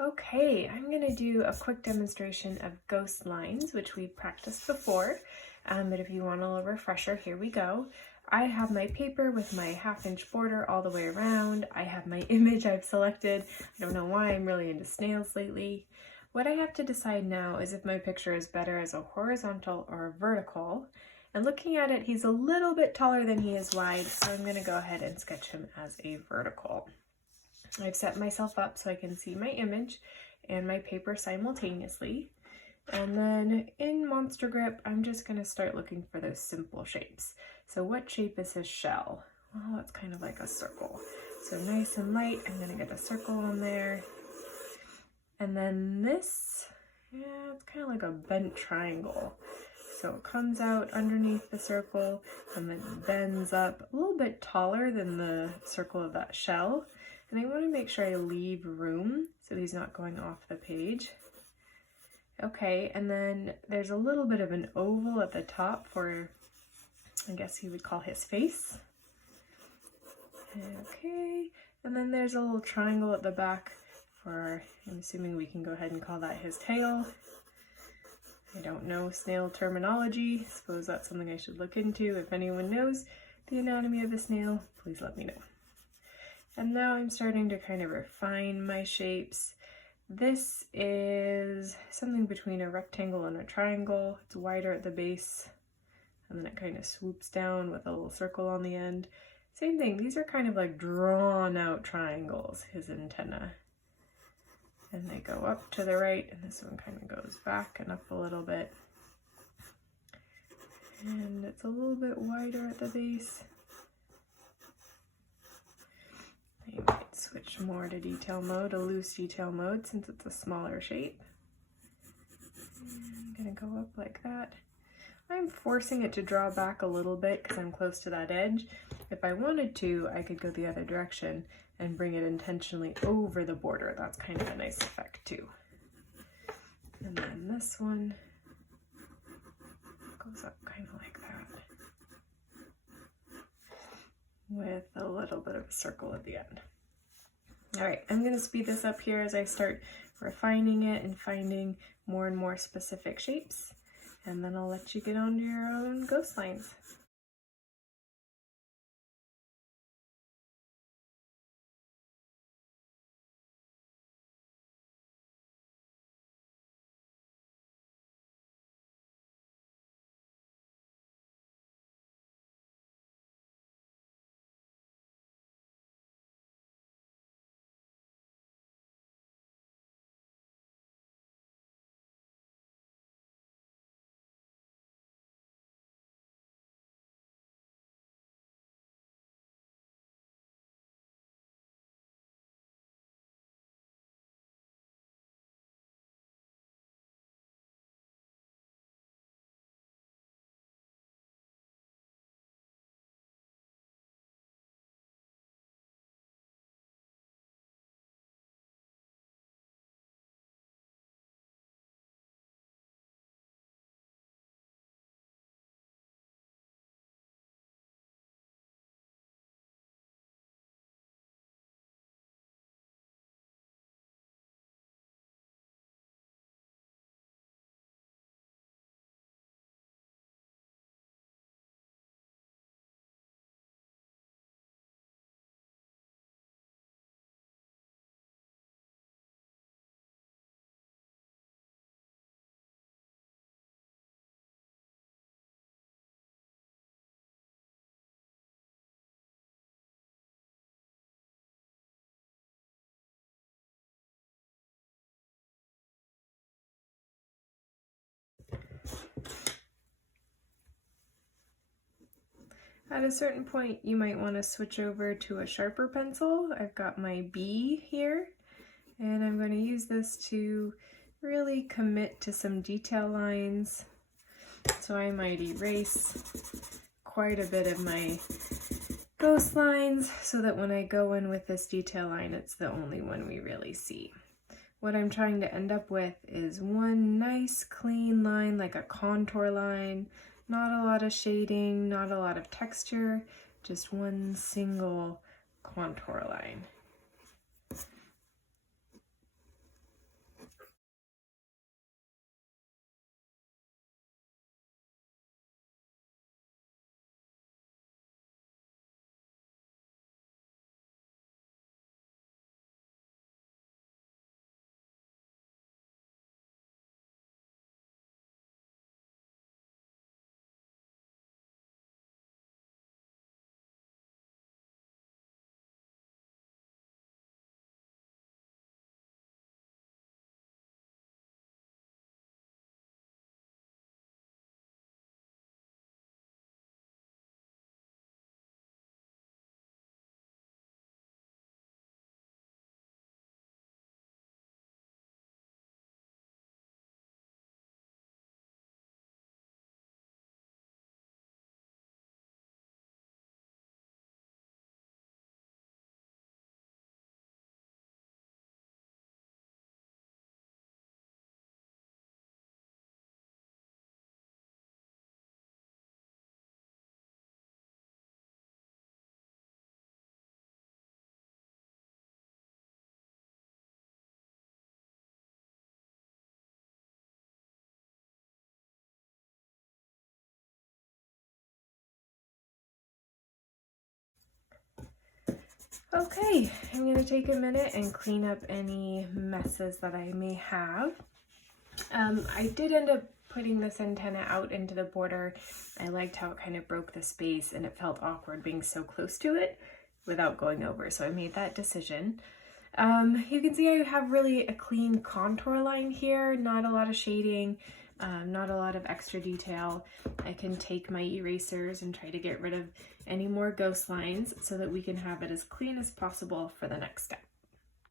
Okay, I'm going to do a quick demonstration of ghost lines, which we practiced before, but if you want a little refresher, here we go. I have my paper with my 1/2 inch border all the way around. I have my image I've selected. I don't know why I'm really into snails lately. What I have to decide now is if my picture is better as a horizontal or a vertical. And looking at it, he's a little bit taller than he is wide, so I'm going to go ahead and sketch him as a vertical. I've set myself up so I can see my image and my paper simultaneously. And then in Monster Grip, I'm just going to start looking for those simple shapes. So what shape is his shell? Well, it's kind of like a circle. So nice and light, I'm going to get a circle on there. And then this, yeah, it's kind of like a bent triangle. So it comes out underneath the circle and then bends up a little bit taller than the circle of that shell. And I want to make sure I leave room so he's not going off the page. Okay, and then there's a little bit of an oval at the top for, I guess you would call his face. Okay, and then there's a little triangle at the back for, I'm assuming we can go ahead and call that his tail. I don't know snail terminology. Suppose that's something I should look into. If anyone knows the anatomy of a snail, please let me know. And now I'm starting to kind of refine my shapes. This is something between a rectangle and a triangle. It's wider at the base, and then it kind of swoops down with a little circle on the end. Same thing, these are kind of like drawn out triangles, his antenna. And they go up to the right, and this one kind of goes back and up a little bit. And it's a little bit wider at the base. I might switch more to detail mode, a loose detail mode, since it's a smaller shape. I'm gonna go up like that. I'm forcing it to draw back a little bit because I'm close to that edge. If I wanted to, I could go the other direction and bring it intentionally over the border. That's kind of a nice effect too. And then this one goes up kind of like that, with a little bit of a circle at the end. All right, I'm going to speed this up here as I start refining it and finding more and more specific shapes, and then I'll let you get on to your own ghost lines. At a certain point, you might want to switch over to a sharper pencil. I've got my B here, and I'm going to use this to really commit to some detail lines. So I might erase quite a bit of my ghost lines so that when I go in with this detail line, it's the only one we really see. What I'm trying to end up with is one nice clean line, like a contour line, not a lot of shading, not a lot of texture, just one single contour line. Okay, I'm going to take a minute and clean up any messes that I may have. I did end up putting this antenna out into the border. I liked how it kind of broke the space and it felt awkward being so close to it without going over, so I made that decision. You can see I have really a clean contour line here, not a lot of shading, not a lot of extra detail. I can take my erasers and try to get rid of any more ghost lines so that we can have it as clean as possible for the next step.